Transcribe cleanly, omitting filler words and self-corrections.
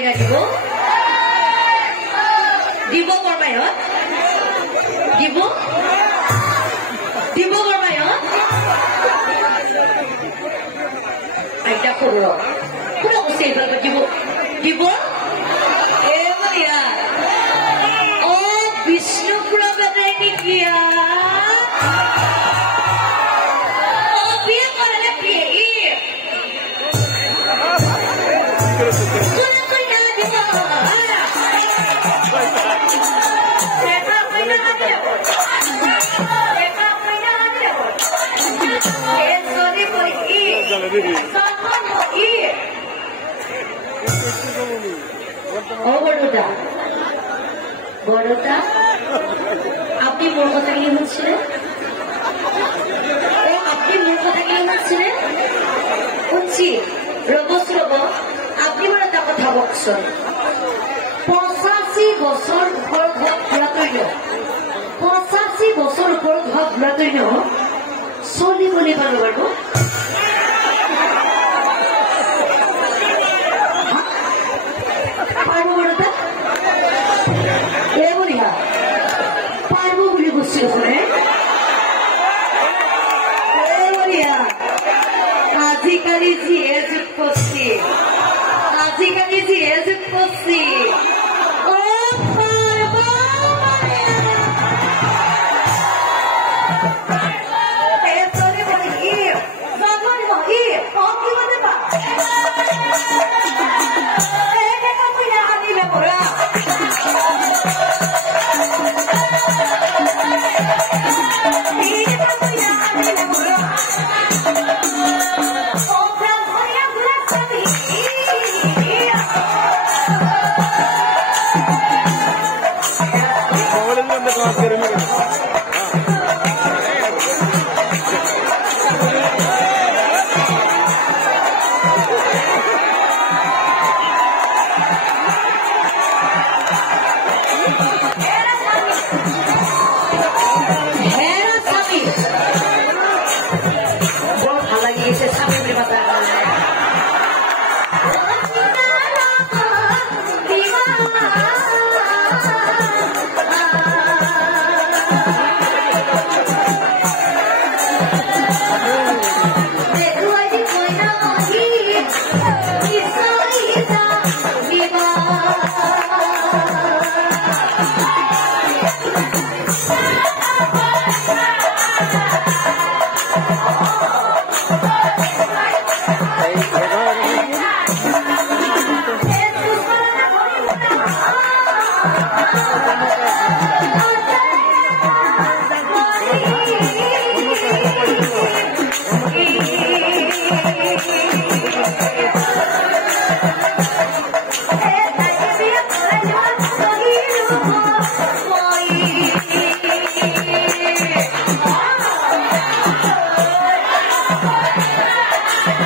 কইনা দিব দিব বৰমাইহত দিব দিব বৰমাইহত আইতা সৰু কোনে কৈছে এইবাৰ দিব দিব ও বিষ্ণু প্রভে নেকি বড়টা বড়টা আপনি মোর কথা কি হচ্ছিলেন আপনি মোর কথা কি হচ্ছিলেন শুনছি রব আপনি মানে তা কথা বকছেন 85 বছর উপর ঘুরাতই 85 বছর উপর ঘুরাতই চলি বলি পারো বাৰু আজিকালি যিহে যুগ কৰছি